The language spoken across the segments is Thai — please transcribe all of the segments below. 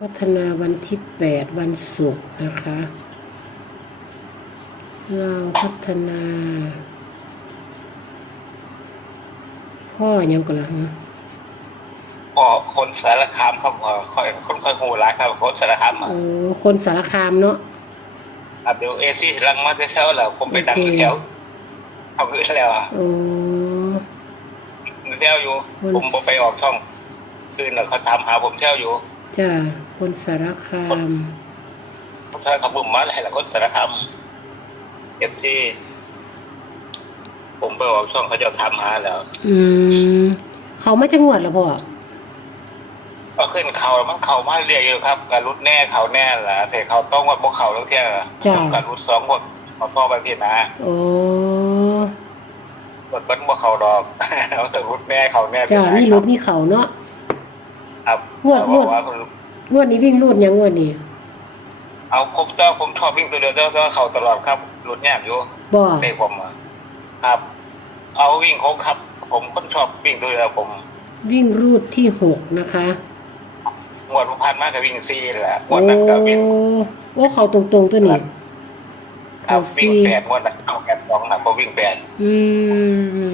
พัฒนาวันที่แปดวันศุกร์นะคะเราพัฒนา พ่อยังก็ละฮะก็คนสารคามครับเอ่อค่อยคนค่อยหูร้ายครับคนสารคามอะโอ้คนสารคามเนาะครับเดี๋ยวเอซี่ลังมาเซลแล้วผมไปดังโอเคแถวเอาขึ้นแล้วอะโอ้เซลอยู่คนผมผมไปออกช่อง คืนแล้วเขาถามหาผมเซลอยู่ จ้าคนสารคามเขาใช้คำบุ่มมาอะไรล่ะคนสารคามเอฟที่ผมไปออกช่องเขาจะถามหาแล้ว อืม เขามาจังหวัดละพ่อก็ขึ้นเขามันเขามาเรียกอยู่ครับการรุดแน่เขาแน่ล่ะเสกเขาต้องวัดพวกเขาแล้วเที่ยจ้ะการรุดสองวัดเขาพ่อไปที่นะโอ้วัดบันบ่เขาดอกเอาแต่รุดแน่เขาแน่จ้าที่มีไหรคถมีเขาเนาะ ครับงวดงวดเอาว่างวดนี้วิ่งรูดยังงวดนี้เอาผมเจ้าผมชอบวิ่งตัวเดียวเจ้าเจ้าเขาตลอดครับรุดยากอยู่บ่ในผมอะครับ เอาวิ่งโค้งครับ ผมคนชอบวิ่งตัวเดียวผมวิ่งรูดที่หกนะคะงวดพันมากกับวิ่งซีแหละงโอ้วดนั้นก็วิ่งโอ้เขาตรงๆตัวนี้ ครัเขาบซีวิ่งแปดงวดนั้นเอาแปดสองนะผมวิ่งแปดอื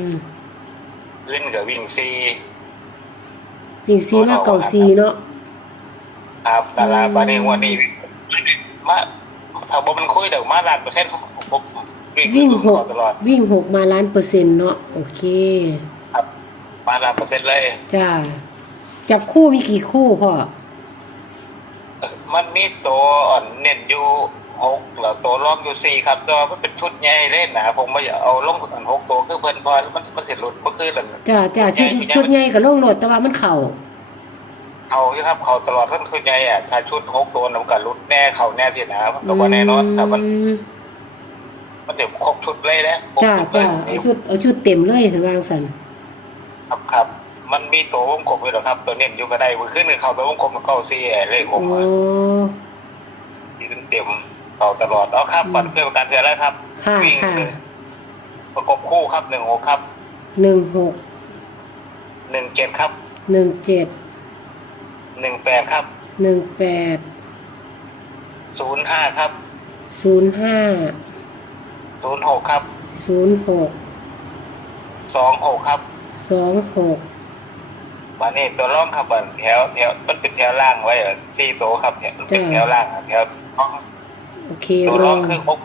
ม ขึ้นกับวิ่งซี วิ่งซีมากเก่าซีเนาะครับตารางอืมบานี้งวดนี้มาถ้าบ่มันคุยเดี๋ยวมาล้านเปอร์เซ็นต์ผมวิ่งวิ่งหกตลอดวิ่งหกมาล้านเปอร์เซ็นต์เนาะโอเค ครับ มาล้านเปอร์เซ็นต์เลยจ้าจับคู่มีกี่คู่พ่อมันมีตัวอ่อนเน้นอยู่ หกแล้วตัวรองอยู่สี่ครับตัวมันเป็นชุดใหญ่เล่นนะผมไม่อยากเอาลงอันหกตัวคือเพิ่นพอมันมันเสร็จหลุดบ่คือแล้วจ้าจ้าชุดชุดใหญ่กับล่องโหลดแต่ว่ามันเข่าเขาอยู่ครับเขาตลอดทั้งชุดใหญ่อะถ้าชุดหกตัวนำกันหลุดแน่เขาแน่สินะมันก็บ่แน่นอนถ้ามันอืมมันจะครบชุดเลยนะครบจ้าชุดเลจ้ายเอาชุดเอาชุดเต็มเลยถึงวางสันครับครับมันมีตัววงกลมอยู่หรอครับ ตัวเน้นอยู่ก็ได้มือขึ้นเขาตัววงกลมมันเก้าซี่เลขผโอ้มอะยืนเต็ม เขาตลอดเอาครับอืมบัตรเพื่อประกันเสียแล้วครับค่ะวิ่งค่ะหนึ่งประกบคู่ครับหนึ่งหกครับหนึ่งหกหนึ่งเจ็ดครับหนึ่งเจ็ดหนึ่งแปดครับหนึ่งแปดศูนย์ห้าครับศูนย์ห้าศูนย์หกครับศูนย์หกสองหกครับสองหกมานี่ตัวร่องครับบันแถวแถวมันเป็นแถวล่างไว้อะสี่ตัวครับแถวมันเป็นแถวล่างอะแถวร่องโอ เคตัวรร่อองงคือหก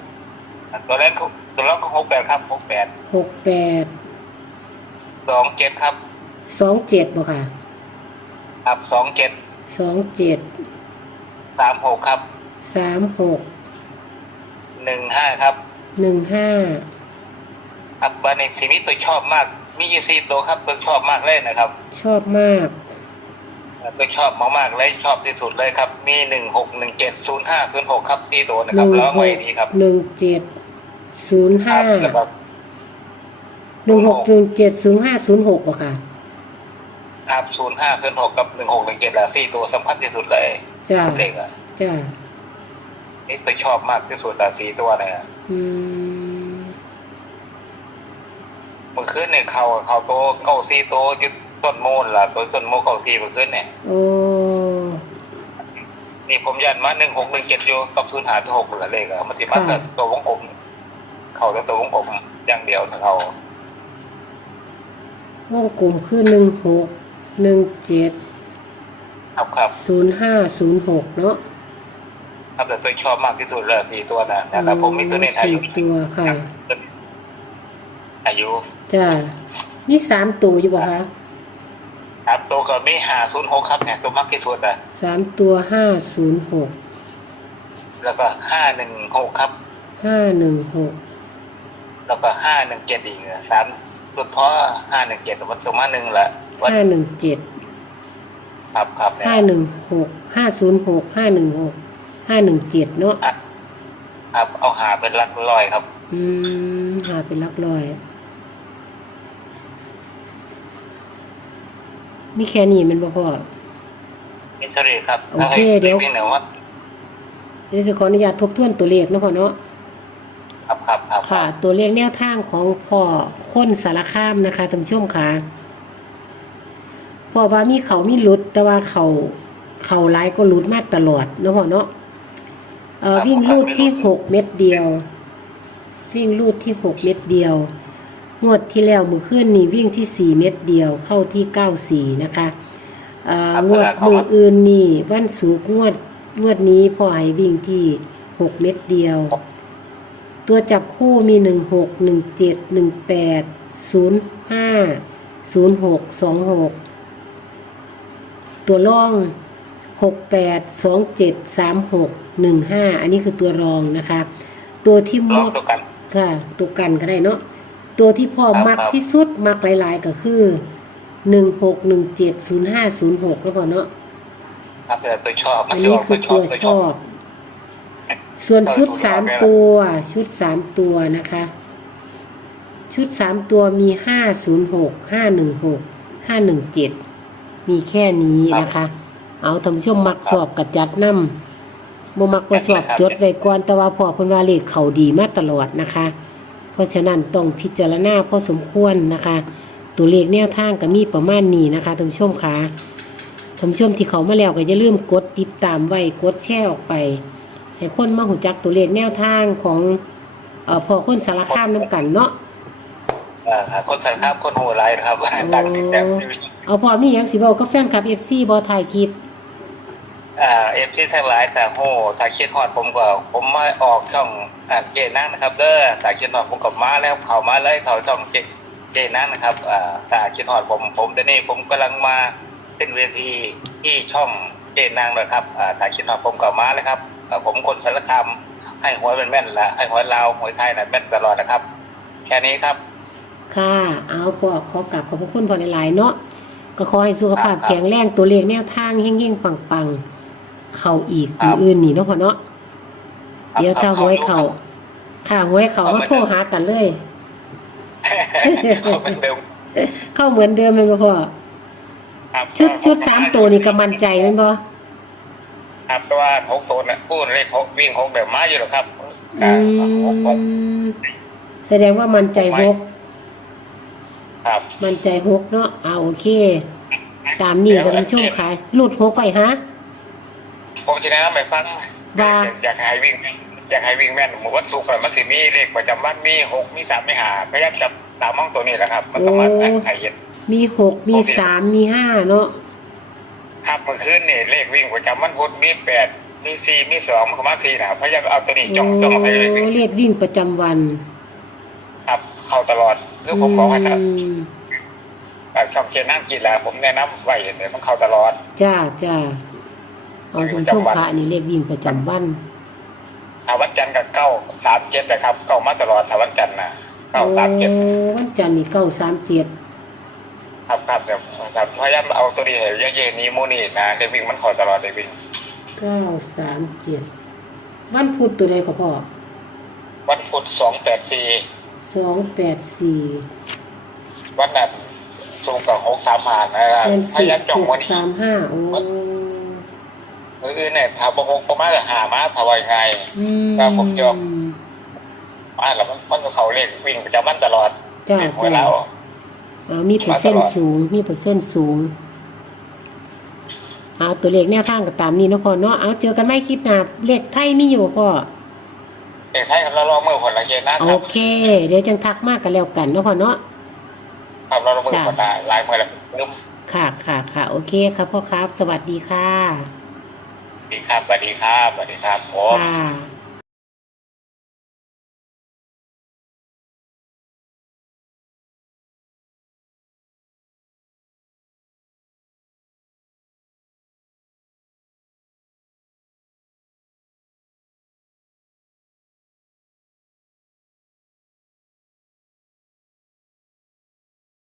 ตัวแรกคือตัวร่องคือหกแปดครับหกแปดหกแปดสองเจ็ดครับสองเจ็ดบ่ค่ะครับสองเจ็ดสองเจ็ดสามหกครับสามหกหนึ่งห้าครับหนึ่งห้าครับบันนี้สีนี้ตัวชอบมากมีอยู่สี่ตัวครับตัวชอบมากเลยนะครับ ชอบมาก ตัวชอบมากๆเลยชอบที่สุดเลยครับ มีหนึ่งหกหนึ่งเจ็ดศูนย์ห้าศูนย์หกครับสี่ตัวนะหครับนึ่งแล้วหไว้กดีครับหนึ่งเจ็ดศูนย์คห้ารับแล้วก็หนึ่งหกหนึ่งเจ็ดศูนย์ห้าศูนย์หกบ่ค่ะครับศูนย์ห้าศูนย์หกกับหนึ่งหกหนึ่งเจ็ดละสี่ตัวสำคัญที่สุดเลยจ้าเด็กอะจ้านี่ตัวชอบมากที่สุดละสี่ตัวเนี่ยอืมมันขึ้นเนี่ยเขาเขาโตวเก้าสี่ตัวยึด ต้นโมนล่ะตัวต้นโมเก้าสี่มันขึ้นเนี่ยโอ้นี่ผมยันมาหนึ่งหกหนึ่งเจ็ดอยู่กับศูนย์หาที่หกเหลือเลขอะมันที่มาจากตัววงกลมเขาแต่ตัววงกลมอย่างเดียวนะเขาวงกลมคือหนึ่งหกหนึ่งเจ็ดครับครับศูนย์ห้าศูนย์หกเนาะครับแต่ตัวชอบมากที่สุดเลยสี่ตัวนะแต่ผมมีตัวเน้นอาสี่ยุตัวค่ะอายุจ้ามีสามตัวอยู่บ่คะ ครับตัวก็มีหาศูนย์หกครับเนี่ยตัวมากที่สุดอะสามตัวห้าศูนย์หกแล้วก็ห้าหนึ่งหกครับ ห้าหนึ่งหกแล้วก็ห้าหนึ่งเจ็ดอีกอะสามตัวเพราะห้าหนึ่งเจ็ดมันตัวมาหนึ่งแหละว่าห้าหนึ่งเจ็ดครับครับเนี่ยห้าหนึ่งหกห้าศูนย์หกห้าหนึ่งหกห้าหนึ่งเจ็ดเนาะอะครับเอาหาเป็นหลักร้อยครับ อืมหาเป็นหลักร้อย นี่แค่นี้แมันบ่พอมิสรีครับโอเคเดี๋ยว พี่หนึ่งว่าเดี๋ยวจะขออนุญาตทบทวนตัวเลขเนาะพ่อเนาะ ครับครับครับค่ะ ตัวเลขแนวทางของพ่อค้นสารคามนะคะท่านผู้ชมค่ะพ่อว่ามีเขามีหลุด แต่ว่าเขาเข่าร้ายก็หลุดมาตลอดเนาะพ่อเนาะเออวิ่งลูดที่หกเม็ดเดียว วิ่งลูดที่หกเม็ดเดียว งวดที่แล้วมือขึ้นนี่วิ่งที่สี่เม็ดเดียวเข้าที่เก้าสี่นะคะเอ่องวดมืออื่นนี่วันสูกร์งวดงวดนี้พ่อให้วิ่งที่หกเม็ดเดียว ตัวจับคู่มีหนึ่งหกหนึ่งเจ็ดหนึ่งแปดศูนย์ห้าศูนย์หกสองหกตัวร่องหกแปดสองเจ็ดสามหกหนึ่งห้าอันนี้คือตัวรองนะคะ ตัวที่ลมองดตัวกันค่ะตัวกันก็ได้เนาะ ตัวที่พ่อครับมักครับที่สุดมักหลาย ๆ ก็คือหนึ่งหกหนึ่งเจ็ดศูนย์ห้าศูนย์หกแล้วก่อนเนาะครับแต่ตัวชอบอัมันนชื่อนี้ว่าคืตัอวชอตับวตัวชชออบบส่วนชุดเออสามตัวชอบตัวชุดสามตัวนะคะ ชุดสามตัวมีห้าศูนย์หกห้าหนึ่งหกห้าหนึ่งเจ็ดมีแค่นี้นะคะ เอาทำช่วมมักชอบกับจัดน้ำบ่มักบ่ชอบจดไว้ก่อนแต่ว่าพอเพิ่นว่าเลขเขาดีมาตลอดนะคะ เพราะฉะนั้นต้องพิจารณาพอสมควรนะคะ ตัวเลขแนวทางก็มีประมาณนี้นะคะท่านผู้ชมคะท่านผู้ชมที่เขามาแล้วก็อย่าลืมกดติดตามไว้กดแชร์ออกไป ให้คนมาหูจักตัวเลขแนวทางของเอ่อพอคนสารคามน้ำกันเนาะอ่าครับคนสันครับคนหัวไรายนะครับดังติดแต่อยู่เอาพอมีหยังสิบอกก็แฟนคลับ FC บ่ถ่ายคลิป อ่าเอฟซีทั้งหลายแต่โหถ้าคิดฮอดผมก็ผมมาออกช่องอ่าเจนั่งนะครับเด้อถ้าคิดฮอดผมก็มาแล้วเขามาเลยเขาช่องเจเจนั่งนะครับอ่าถ้าคิดฮอดผมผมแต่นี่ผมกำลังมาขึ้นเวทีที่ช่องเจนั่งนะครับอ่าถ้าคิดฮอดผมก็มาเลยครับอ่าผมคนสารคามให้หวยเป็นแม่นละให้หวยลาวหวยไทยน่ะแม่นตลอดนะครับ แค่นี้ครับ ค่ะเอาพอขอกลับขอบพระคุณพอหลายๆเนาะก็ขอให้สุขภาพครับแข็งแรงตัวเลขแนวทางเฮงๆปังๆ เข้าอีกครัปีบอื่นนี่เนาะพอเนาะครับเดี๋ยวถ้าหวยเขาค่ะหวยเขาเอามาเหมือนโทรหากันเลย เขาเป็นเดิมเข้าเหมือนเดิมแมันบ่พอครับชุดชุดสามตัวนี่ก็มั่นใจแมันบ่ครับแต่ว่าหกตัวนะพูดเลขหกวิ่งหกแบบม้าอยู่หรอกครับอือ่าหกหกมแสดงว่ามั่นใจหกครับ มั่นใจหกเนาะเอาโอเค ตามนี่ก็ท่านผู้ชมขายหลุดหกไปฮะ ผมจะแนะนำไปฟังว่า อยากให้วิ่ง อยากให้วิ่งแม่นหมู่วันศุกร์อะมันสิมีเลขประจำวันมีหกมีสามมีห้าพยายามจับตามมองตัวนี้แหละครับ มันต้องมาให้เห็นมีหกมีสามมีห้าเนาะครับเมื่อคืนนี่เลขวิ่งประจำวันพุธมีแปดมีสี่มีสองมันก็มาสี่นะพยายามเอาตัวนี้จ้องจ้องให้เลขวิ่งโอ้เลขวิ่งประจำวันครับ เข้าตลอดคือผมบอกว่าถ้าอืมแบบช่องเจนั่งกีฬาผมแนะนำไว้เนี่ยมันเข้าตลอดจ้าจ้า เอาท่านผู้ชมค่ะนี่เลขวิ่งประจำวันถ้าวันจันทร์กับเก้าสามเจ็ดนะครับเก้ามาตลอดถ้าวันจันทร์นะเก้าสามเจ็ดโอ้วันจันทร์นี่เก้าสามเจ็ดครับครับแต่ครับพยายามเอาตัวนี้ให้เยอะๆนี้โมนี่นะเดวิ่งมันขอตลอดเดวิ่งเก้าสามเจ็ดวันพุธตัวใดก็พอวันพุธสองแปดสี่สองแปดสี่ วันนั้นสูงกับหกสามหานนะครับวันพศุยายากมร์จ้องหวักนนี้ สามห้าโอ้ มืออื่นเนี่ยถ้าบหกประมาณหามาถ้าว่ายังไงอืมครับผมยอมมาแล้วมันมันก็เขาเลขวิ่งประจำวันตลอดจ้าเลขหวยจ้าแล้วเอามีเปอร์เซ็นต์สูง มีเปอร์เซ็นต์สูง เอาตัวเลขแนวทางก็ตามนี้เนาะพ่อเนาะ เอาเจอกันไม่คลิปหน้าเลขไทยมีอยู่บ่พ่อเอกให้เราลองมือคนละเกณฑ์นะโอครับเค เดี๋ยวจังทักมากกันแล้วกันเนาะพ่อเนาะ ครับเราลองมือคนละลายมือละลืม ค่ะค่ะค่ะ โอเคครับพ่อครับ สวัสดีค่ะ ดีครับสวัสดีครับสวัสดีครับผม ค่ะ